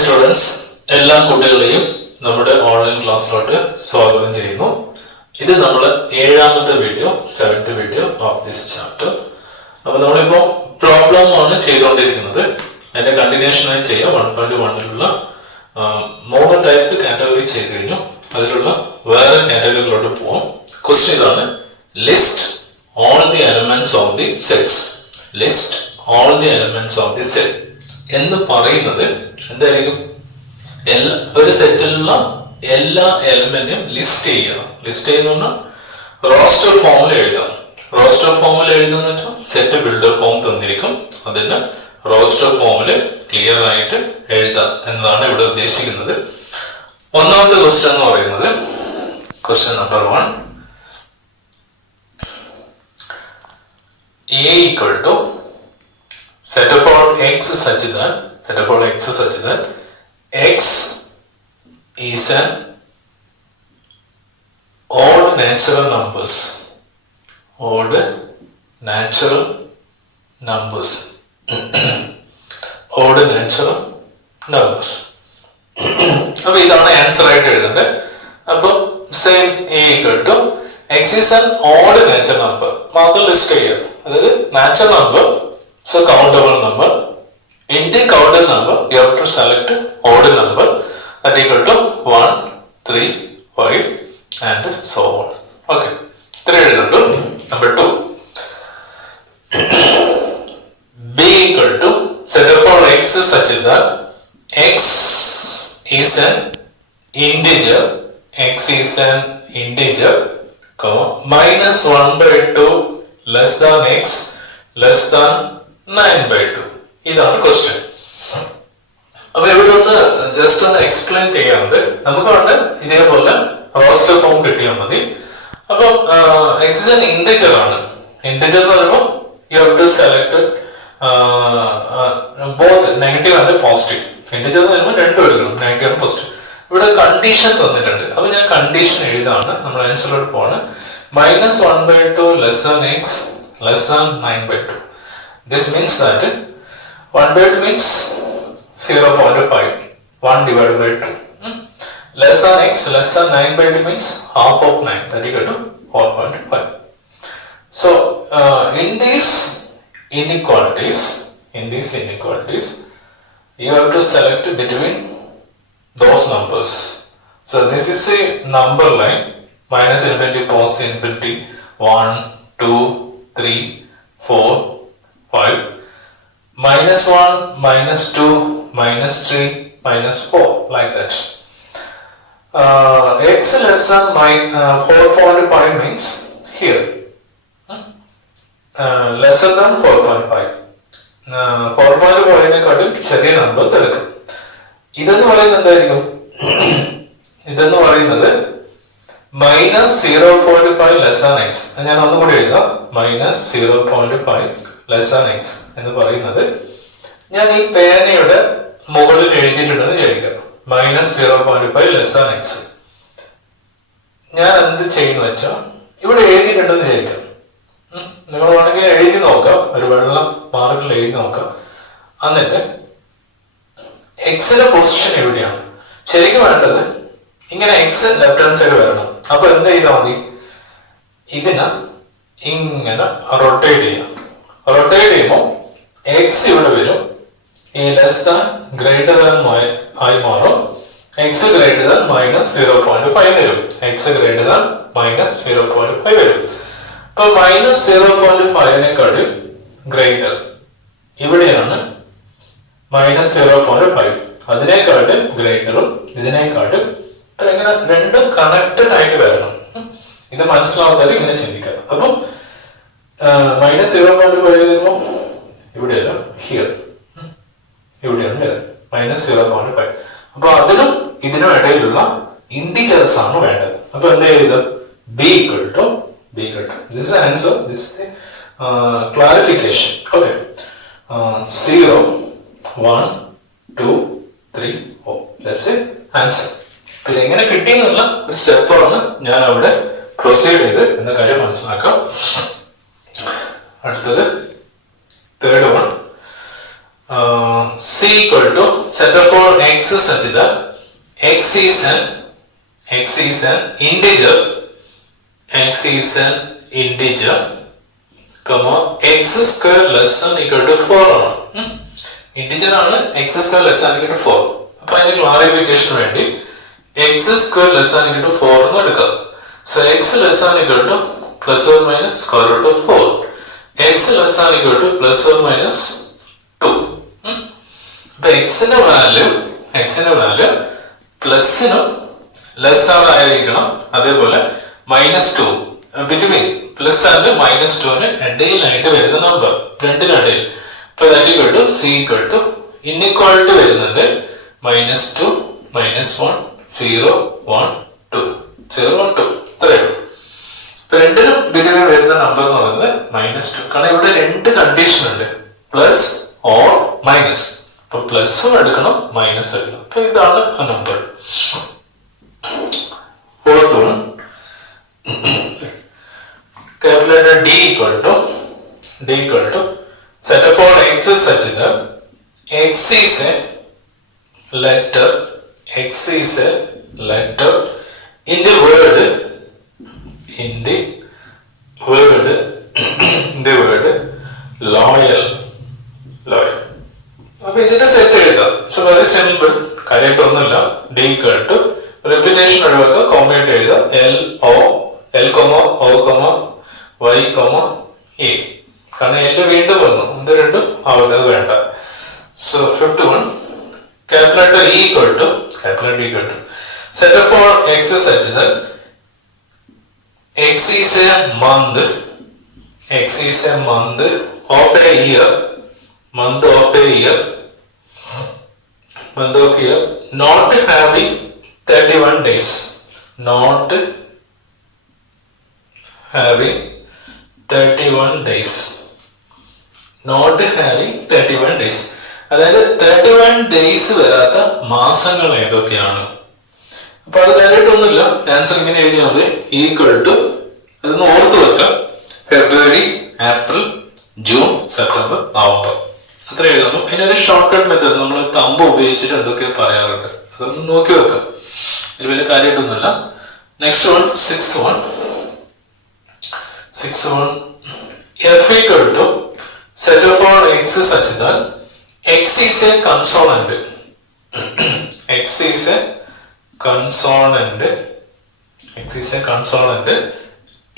Students, എല്ലാ കുട്ടികളെയും നമ്മുടെ ഓൺലൈൻ ക്ലാസ്സിലോട്ട് സ്വാഗതം ചെയ്യുന്നു. ഇത് നമ്മൾ ഏഴാമത്തെ video, 7th video of this chapter. അപ്പോൾ നമ്മളിപ്പോൾ പ്രോബ്ലം ആണ് ചെയ്തുകൊണ്ടിരിക്കുന്നത്. അതിന്റെ കണ്ടിന്യൂഷനായി ചെയ്യാം. 1.1ലുള്ള 3 ടൈപ്പ് കാറ്റഗറി ചെയ്ത് കഴിഞ്ഞു. അതിലുള്ള വേറെ കാറ്റഗറിയിലോട്ട് പോവാം. ക്വസ്റ്റ്യൻ ഇതാണ്: list all the elements of the sets. List all the elements of the set എന്ന് പറയുന്നത് എന്തായിരിക്കും? ഒരു സെറ്റിലുള്ള എല്ലാ എലമെന്റും ലിസ്റ്റ് ചെയ്യണം. ലിസ്റ്റ് ചെയ്യുന്ന റോസ്റ്റർ ഫോമിൽ എഴുതാം. റോസ്റ്റർ ഫോമിൽ എഴുതുന്ന വെച്ചാൽ സെറ്റ് ബിൽഡർ ഫോം തന്നിരിക്കും, അതിന് റോസ്റ്റർ ഫോമിൽ ക്ലിയർ ആയിട്ട് എഴുതാം എന്നതാണ് ഇവിടെ ഉദ്ദേശിക്കുന്നത്. ഒന്നാമത്തെ ക്വസ്റ്റ്യൻ എന്ന് പറയുന്നത് question number 1. A equal to set of all x such that x is an odd natural numbers. Odd natural numbers. Odd natural numbers. അപ്പോൾ ഇതാണ് ആൻസർ ആയിട്ട് എഴുതേണ്ടത്. അപ്പോൾ same A equal to x is an odd natural number മാത്രം list ചെയ്യാം. അതായത് natural number is a countable number. In the countable number you have to select odd number that equal to 1, 3, 5 and so on. Okay, 3 എഴുതുന്നുണ്ട്. Number 2. B equal to set of all x such that x is an integer. X is an integer, minus 1/2 less than x less than 9/2. ഇതാണ് question. അപ്പൊ ഇവിടെ ഒന്ന് just ഒന്ന് explain ചെയ്യാറുണ്ട്. നമുക്ക് അവിടെ ഇതേപോലെ റോസ്റ്റർ ഫോം കിട്ടിയാൽ മതി. അപ്പം എക്സ് എൻ ഇന്റിജർ ആണ്. ഇന്റിജർ എന്ന് പറയുമ്പോൾ you have to select both negative and positive. Integer എന്ന് പറയുമ്പോൾ രണ്ടും എടുക്കണം, നെഗറ്റീവ് ആൻഡ് പോസിറ്റീവ്. ഇവിടെ കണ്ടീഷൻ തന്നിട്ടുണ്ട്. അപ്പൊ ഞാൻ കണ്ടീഷൻ എഴുതാണ്. നമ്മൾ ആൻസറിലോട്ട് പോവാണ്. minus 1/2 less than x less than 9/2. This means that 1/2 means 0.5. 1 divided by 2. Less than x less than 9/2 means half of 9. That equal to 4.5. So in these inequalities, you have to select between those numbers. So this is a number line. Minus infinity, positive infinity, 1, 2, 3, 4, 5. Minus 1, minus 2, minus 3, minus 4, like that. X less than 4.5 means here. Lesser than 4.5. 4.5 ചെറിയ numbers എടുക്കും. ഇതെന്ന് പറയുന്നത് എന്തായിരിക്കും? ഇതെന്ന് പറയുന്നത് minus 0.5 less than x. ഞാൻ ഒന്നും കൂടി എഴുതാം. minus 0.5 less than x എന്ന് പറയുന്നത് ഞാൻ ഈ പേനയുടെ മുകളിൽ എഴുതിയിട്ടുണ്ടെന്ന് വിചാരിക്കാം. minus 0.5 less than x. ഞാൻ എന്ത് ചെയ്യുന്നു വെച്ചാൽ ഇവിടെ എഴുതിയിട്ടുണ്ടെന്ന് വിചാരിക്കാം. നിങ്ങൾ വേണമെങ്കിൽ എഴുതി നോക്കാം, ഒരു വെള്ള മാർക്കിൽ എഴുതി നോക്കാം. എന്നിട്ട് എക്സിന്റെ പൊസിഷൻ എവിടെയാണ് ശരിക്കും വേണ്ടത്? ഇങ്ങനെ എക്സ് ലെഫ്റ്റ് ഹാൻഡ് സൈഡ് വരണം. അപ്പൊ എന്ത് ചെയ്താൽ മതി? ഇതിനെ ഇങ്ങനെ റൊട്ടേറ്റ് ചെയ്യാം. റൊട്ടേറ്റ് ചെയ്യുമ്പോൾ എക്സ് ഇവിടെ വരും. ഈ ലെസ് ദാൻ ഗ്രേറ്റർ ദാൻ ആയി മാറും. എക്സ് ഗ്രേറ്റർ ദാൻ minus 0.5 വരും. എക്സ് ഗ്രേറ്റർ ദാൻ minus 0.5 വരും. അപ്പൊ minus 0.5 ഗ്രേറ്റർ ഇവിടെയാണ് minus 0.5. അതിനേക്കാട്ടും ഗ്രേറ്ററും ഇതിനേക്കാട്ടും ഇങ്ങനെ രണ്ടും കണക്റ്റഡ് ആയിട്ട് വരണം. ഇത് മനസ്സിലാവാതെ ഇങ്ങനെ ചിന്തിക്കാം. അപ്പം minus 0.5 വരുമ്പോ ഇവിടെയല്ല, ഹിയർ ഇവിടെയാണ് minus 0.5. അപ്പൊ അതിനും ഇതിനും ഇടയിലുള്ള ഇന്റിജേഴ്സ് ആണ് വേണ്ടത്. അപ്പൊ എന്താ ചെയ്തത്? b equal to this is the answer. This is the clarification. Okay, 0, 1, 2, 3, 4. That's it, answer. ഇത് എങ്ങനെ കിട്ടിയെന്നുള്ള ഒരു സ്റ്റെപ്പാണ് ഞാൻ അവിടെ പ്രൊസീഡ് ചെയ്ത് എന്ന കാര്യം മനസ്സിലാക്കാം. അടുത്തത് third one. C equal to set of all x such that x is an integer, comma x square less than equal to 4 ആണ്. Integer ആണ് x square less than equal to 4. അപ്പോൾ അതിന്റെ ക്ലാരിഫിക്കേഷൻ വേണ്ടി x square less than equal to 4 എന്ന് എടുക്കാം. So x less than equal to plus or minus square root of 4. X less than equal to plus or minus 2. അപ്പോൾ x ന്റെ value പ്ലസിനും less ആണ് ആയിരിക്കണം. അതേപോലെ -2 ബിറ്റ്വീൻ പ്ലസ് ആൻഡ് -2 ഇടയിലായിട്ട് വരുന്ന number രണ്ടിനിടയിൽ. അപ്പോൾ that equal to c equal to inequality വരുന്നുണ്ട് -2 -1 0 1 2 0 1 2 ഇത്രയേ ഉള്ളൂ. ഇപ്പൊ രണ്ടിനും ബിറ്റ്വീൻ വരുന്ന നമ്പർ എന്ന് പറയുന്നത് -2. കാരണം ഇവിടെ രണ്ട് കണ്ടീഷൻ ഉണ്ട്, പ്ലസ് ഓർ മൈനസ്. അപ്പൊ പ്ലസും എടുക്കണം മൈനസ് എടുക്കണം. അപ്പൊ ഇതാണ് ആ number. Fourth one, calculator d equal to set of all x such that x is a letter in the word loyal. അപ്പൊ ഇതിന്റെ സെറ്റ് എഴുതാം. സോ വെരി സിമ്പിൾ, കാര്യമായിട്ടൊന്നുമില്ല. d equal to റിപ്പീറ്റേഷൻ ഒഴിവാക്കുക, കോമ്പൗണ്ട് എഴുതാം. L, O, Y, A. കാരണം L വീണ്ടും വന്നു, ഇത് രണ്ടും ആവുന്നത് വേണ്ട. So fifth one, calculator E equal to set of all x such that x is a month of a year not having 31 days. അതായത് 31 ഡേയ്സ് വരാത്ത മാസങ്ങൾ ഏതൊക്കെയാണ്? അപ്പൊ അത് കാര്യമായിട്ടൊന്നുമില്ല, ആൻസർ ഇങ്ങനെ എഴുതിയാൽ മതി. ഈക്വൽ ടു, അതൊന്ന് ഓർത്ത് വെക്കാം, ഫെബ്രുവരി, ഏപ്രിൽ, ജൂൺ, സെപ്റ്റംബർ, നവംബർ, അത്ര എഴുതുന്നു. അതിനൊരു ഷോർട്ട് കട്ട് മെത്തേഡ് നമ്മൾ തമ്പ് ഉപയോഗിച്ചിട്ട് എന്തൊക്കെ പറയാറുണ്ട്, അതൊന്ന് നോക്കി വെക്കാം. ഇതിൽ വലിയ കാര്യമായിട്ടൊന്നുമില്ല. Next one, six one, f equal to set of all x such that x is a consonant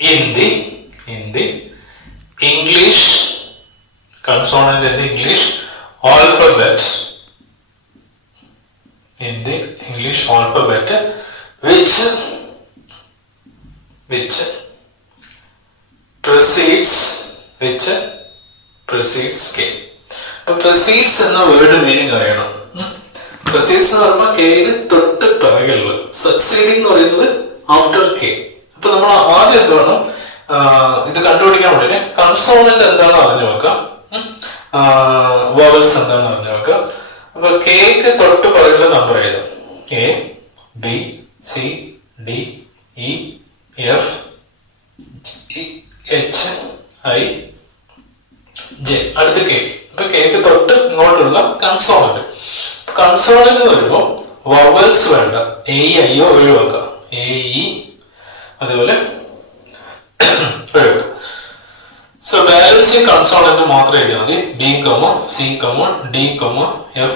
in the English alphabet, which precedes k. അപ്പൊ precedes എന്ന വേർഡ് മീനിങ് അറിയണം. precedes എന്ന് പറയുമ്പോൾ കെയിന് തൊട്ട് പിറകിലുള്ള, succeeding എന്ന് പറയുന്നത് ആഫ്റ്റർ കെ. അപ്പൊ നമ്മൾ ആദ്യം എന്ത് വേണം, ഇത് കണ്ടുപിടിക്കാൻ വേണ്ടിട്ട് കൺസോണന്റ് എന്താണെന്ന് അറിഞ്ഞു വെക്കാം, വവൽസ് എന്താണെന്ന് അറിഞ്ഞു വെക്കാം. അപ്പൊ കെക്ക് തൊട്ട് പിറകിലുള്ള നമ്പർ എഴുതാം. A, B, C, D, E, F, H, I, J. അടുത്ത കെ. അപ്പൊ കെക്ക് തൊട്ട് ഇങ്ങോട്ടുള്ള കൺസോണന്റ്. കൺസോണന്റ് എന്ന് പറയുമ്പോൾ വവൽസ് വേണ്ട, എ ഐ ഒ ഒഴിവാക്കാം. എ ഇ അതേപോലെ ഒഴിവാക്കാം. സോ ബാലൻസിങ് കൺസോണന്റ് മാത്രം എഴുതിയാൽ മതി. B, C, D, F,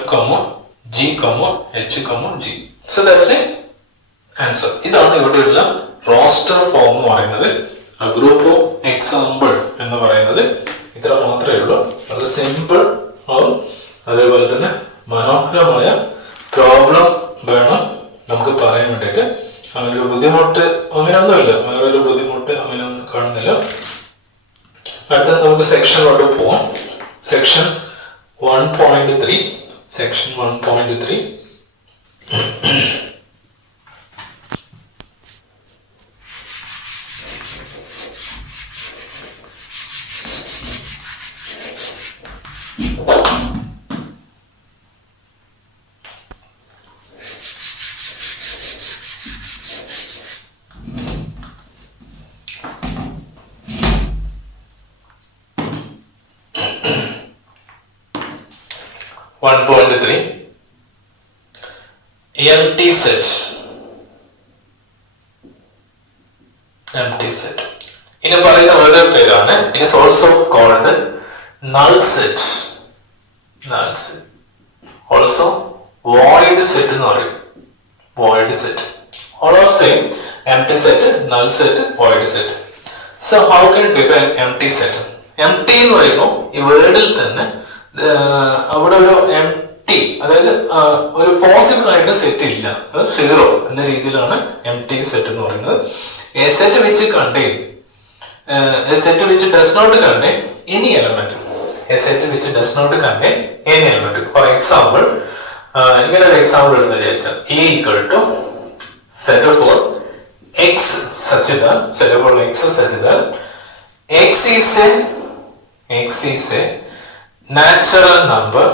G, H, G. So that's A answer. ഇതാണ് ഇവിടെയുള്ള റോസ്റ്റർ ഫോം എന്ന് പറയുന്നത്. ഗ്രൂപ്പ് ഓഫ് എക്സാമ്പിൾ എന്ന് പറയുന്നത് ഇത്ര മാത്രമേ ഉള്ളൂ. അത് സിമ്പിൾ ആവും. അതേപോലെ തന്നെ മനോഹരമായ പ്രോബ്ലം വേണം നമുക്ക് പറയാൻ വേണ്ടിയിട്ട്. അങ്ങനൊരു ബുദ്ധിമുട്ട് അങ്ങനെയൊന്നുമില്ല, വേറൊരു ബുദ്ധിമുട്ട് അങ്ങനെയൊന്നും കാണുന്നില്ല. അടുത്ത നമുക്ക് സെക്ഷനിലോട്ട് പോവാം. സെക്ഷൻ 1.3. 1.3 empty set. ഇനി പറയുന്ന വേറൊരു പേരാണ്, it is also called null set. Also void set എന്ന് പറയും. void set. All are same. empty set, null set, void set. So how can define empty set? empty എന്ന് പറയുമ്പോൾ ഈ വേർഡിൽ തന്നെ അവിടെ ഒരു empty, അതായത് ഒരു പോസിബിൾ ആയിട്ട് സെറ്റ് ഇല്ല, അത് സീറോ എന്ന രീതിയിലാണ് empty set എന്ന് പറയുന്നത്. a set which contain a set which does not contain any element. a set which does not contain any element. For example, ഇങ്ങനെ ഒരു എക്സാമ്പിൾ എടുത്ത് ചോദിച്ചാൽ e equal to set of x such that x is a natural number.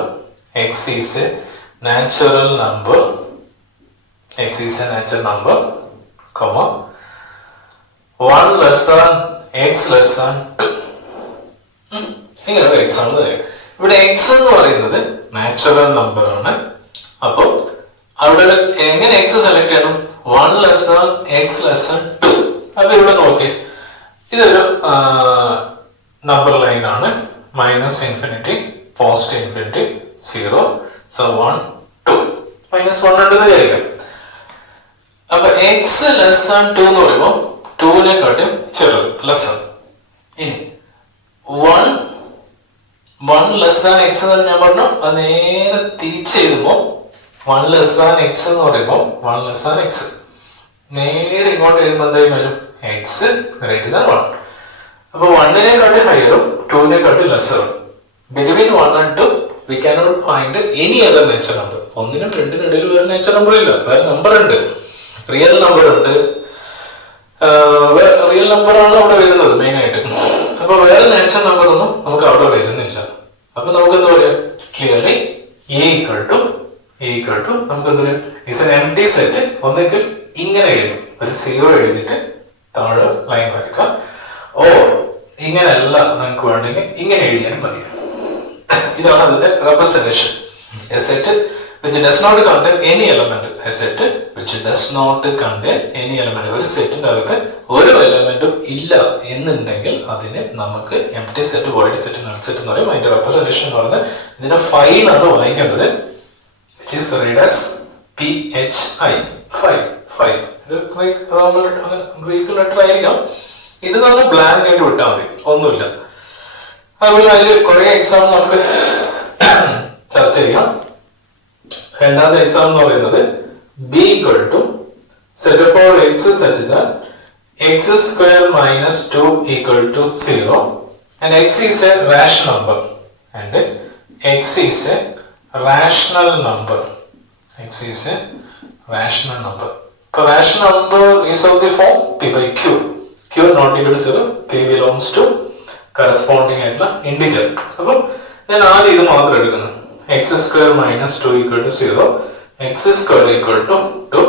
x is a natural number, comma 1 less than x less than 2. ഇങ്ങനെ ഒരു example തരും. ഇവിടെ x എന്ന് പറയുന്നത് നാച്ചുറൽ നമ്പർ ആണ്. അപ്പോൾ അവിടെ എങ്ങനെ x സെലക്ട് ചെയ്യണം? 1 less than x less than 2. അപ്പൊ ഇവിടെ നോക്കി, ഇതൊരു നമ്പർ ലൈൻ ആണ്, minus infinity, positive infinity, 0, so 1 2 minus 1 ഉണ്ടെന്ന് വിചാരിക്കാം. അപ്പൊ x ലെസ് ദാൻ 2 എന്ന് പറയുമ്പോൾ 2-നെക്കാട്ടും ചെറുത്, ലെസ് ആണ്. ഇനി 1 ലെസ് ദാൻ x എന്ന് ഞാൻ പറഞ്ഞു, അത് നേരെ തിരിച്ചെഴുതുമ്പോൾ 1 ലെസ് ദാൻ x എന്ന് പറയുമ്പോൾ 1 ലെസ് ദാൻ x നേരെ ഇങ്ങോട്ട് എഴുതുമ്പോൾ എന്തായാലും വരും x ഗ്രേറ്റർ ദാൻ 1. അപ്പൊ 1-നെക്കാട്ടും ഹയറും 2-നെക്കാട്ടും ലെസ്സറും. Between 1 and 2 we cannot find any other natural number. ഒന്നിനും രണ്ടിനും ഇടയിൽ വേറെ നാച്ചുറൽ നമ്പർ ഇല്ല, വേറെ നമ്പർ ഉണ്ട്, റിയൽ നമ്പർ ഉണ്ട്. റിയൽ നമ്പർ ആണ് അവിടെ വരുന്നത് മെയിൻ ആയിട്ട്. അപ്പൊ വേറെ നാച്ചുറൽ നമ്പർ ഒന്നും നമുക്ക് അവിടെ വരുന്നില്ല. അപ്പൊ നമുക്ക് എന്താ പറയാ, ക്ലിയർലി a equal to നമുക്ക് എന്താ പറയാ, ഇറ്റ്സ് എൻ എംപ്റ്റി സെറ്റ്. ഒന്നെങ്കിൽ ഇങ്ങനെ എഴുതും, ഒരു 0 എഴുതിയിട്ട് താഴെ ലൈൻ വരയ്ക്കാം. ഓ ഇങ്ങനെയല്ല നമുക്ക് വേണ്ടെങ്കിൽ ഇങ്ങനെ എഴുതിയാലും മതി. ഇതാണ് അതിന്റെ representation. a set which does not contain any element. a set which does not contain any element. ഒരു സെറ്റിന്റെ അകത്ത് ഒരു എലമെന്റും ഇല്ല എന്നുണ്ടെങ്കിൽ അതിനെ നമുക്ക് empty set, void set, null set എന്ന് പറയും. അതിന്റെ റെപ്രസെന്റേഷൻ എന്ന് പറയുന്നത് ഇതിനെ phi ആണ് വായിക്കേണ്ടത്, which is read as phi. ഇത് ഗ്രീക്ക് ലെറ്റർ ആയിരിക്കാം. ഇത് നമ്മൾ ബ്ലാങ്ക് ആയിട്ട് വിട്ടാൽ മതി, ഒന്നുമില്ല. അതുപോലെ അതിൽ കുറെ എക്സാമ്പിൾ നമുക്ക് ചർച്ച ചെയ്യാം. രണ്ടാമത്തെ എക്സാമ്പിൾ എന്ന് പറയുന്നത് b equal to set of all x such that x square minus 2 equal to 0 and x is a rational number. So rational number is of the form p by q. q not equal to 0, p belongs to corresponding ആയിട്ടുള്ള integer. അപ്പോൾ ഞാൻ ആദ്യം ഇത് മാത്രം എടുക്കുന്നത്, x square minus 2 equal to 0, x square equal to 2,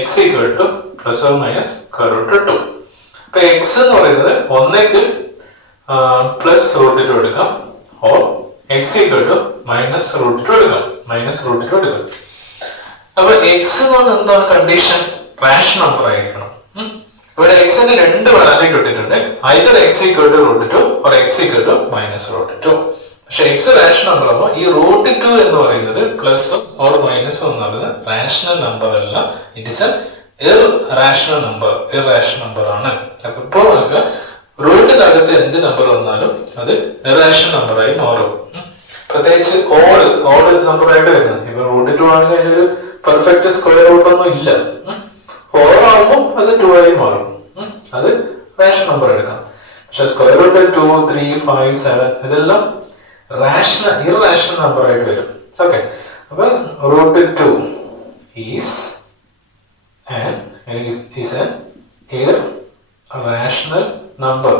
x equal to plus or minus square root 2. അപ്പൊ x എന്ന് പറയുന്നത് ഒന്നെങ്കിൽ പ്ലസ് റൂട്ട് 2 എടുക്കാം, or x equal to minus root 2 എടുക്കാം. അപ്പൊ x എന്ന് എന്താണ് കണ്ടീഷൻ? റാഷണൽ നമ്പർ ആയിരിക്കണം. ഇവിടെ x ന് രണ്ട് വാല്യൂ കിട്ടിയിട്ടുണ്ട്, either x equal to root 2 or x equal to minus root 2. പക്ഷെ x റാഷണൽ നമ്പർ ആകുമ്പോൾ ഈ റൂട്ട് 2 എന്ന് പറയുന്നത് പ്ലസും ഓർ മൈനസും എന്ന് പറയുന്നത് റാഷണൽ നമ്പർ അല്ല, it is A irrational number ആണ്. അപ്പൊ ഇപ്പോൾ നമുക്ക് റൂട്ടിനകത്ത് എന്ത് നമ്പർ വന്നാലും അത് ഇറാഷണൽ നമ്പറായി മാറും. പ്രത്യേകിച്ച് ഓഡ് നമ്പർ ആയിട്ട് വരുന്നത്, ഇപ്പൊ റൂട്ട് 2 ആണെങ്കിൽ അതിനൊരു പെർഫെക്റ്റ് സ്ക്വയർ റൂട്ട് ഒന്നും ഇല്ല. 4 ആകുമ്പോൾ അത് 2 ആയി മാറും, അത് റാഷണൽ നമ്പർ എടുക്കാം. പക്ഷെ സ്ക്വയർ റൂട്ട് 2, 3, 5, 7 ഇതെല്ലാം ഇറാഷണൽ നമ്പർ ആയിട്ട് വരും. ഓക്കെ, അപ്പൊ root 2 is an irrational number.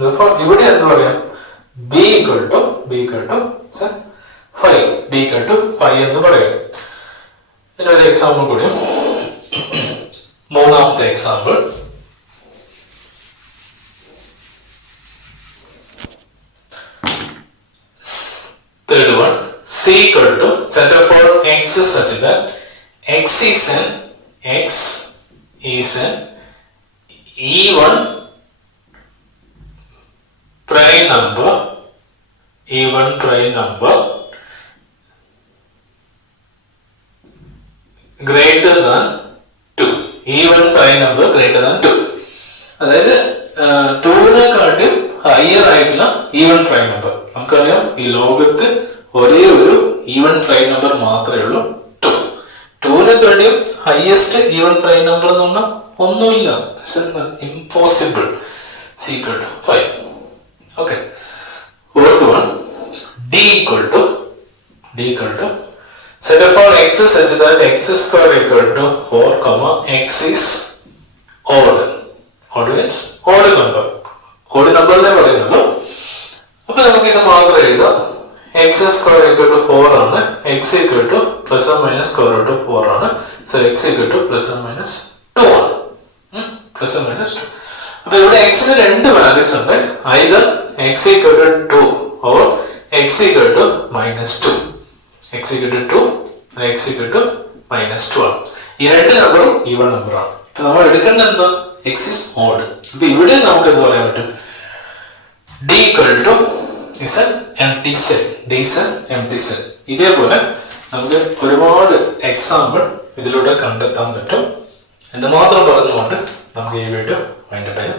Therefore ഇവിടെ എന്ത് പറയാം, b equal to 5 എന്ന് പറയാം. ഇനി ഒരു എക്സാമ്പിൾ കൂടി, മൂന്നാമത്തെ example. C equal to set of all x such that x is an even prime number greater than 2. Even prime number greater than 2. അതായത് 2-നെക്കാട്ടി ഹയർ ആയിട്ടുള്ള ഈവൻ പ്രൈം നമ്പർ. നമുക്കറിയാം ഈ ലോകത്ത് ഒരേ ഒരു ഈവൻ പ്രൈം നമ്പർ മാത്രമേ ഉള്ളൂ 2. 2-നെക്കാട്ടിയും ഹയസ്റ്റ് ഈവൻ പ്രൈം നമ്പർ എന്ന് പറഞ്ഞാൽ ഒന്നുമില്ല. Impossible. Equal to 5. Okay. Fourth one, D equal to set of all x such that x square equal to 4, x is odd. Odd means odd number. Odd number ne parayunnallo. Appo namukku idu maathram ezhudam. X square equal to 4 ആണ്. X equal to plus or minus square root of 4 ആണ്. So x equal to plus or minus 2 ആണ്. Plus or minus 2. അപ്പോൾ ഇവിടെ x ന് രണ്ട് values ഉണ്ട്. either x equal to 2 or x equal to minus 2. x equal to 2 and x equal to minus 2 ആണ്. ഈ രണ്ട് നമ്പറും ഈവൻ നമ്പർ ആണ്. അപ്പോൾ നമ്മൾ എടുക്കേണ്ടത് എന്താ? x is odd. അപ്പോൾ ഇവിടെ നമുക്ക് എന്ത് പറയാൻ പറ്റും? d equal to is an empty set. d is an empty set. ഇതേപോലെ നമുക്ക് ഒരുപാട് എക്സാമ്പിൾ ഇതിലൂടെ കണ്ടെത്താൻ പറ്റും എന്ന് മാത്രം പറഞ്ഞുകൊണ്ട് നമുക്ക് ഈ വീഡിയോ വൈൻഡപ്പ് ചെയ്യാം.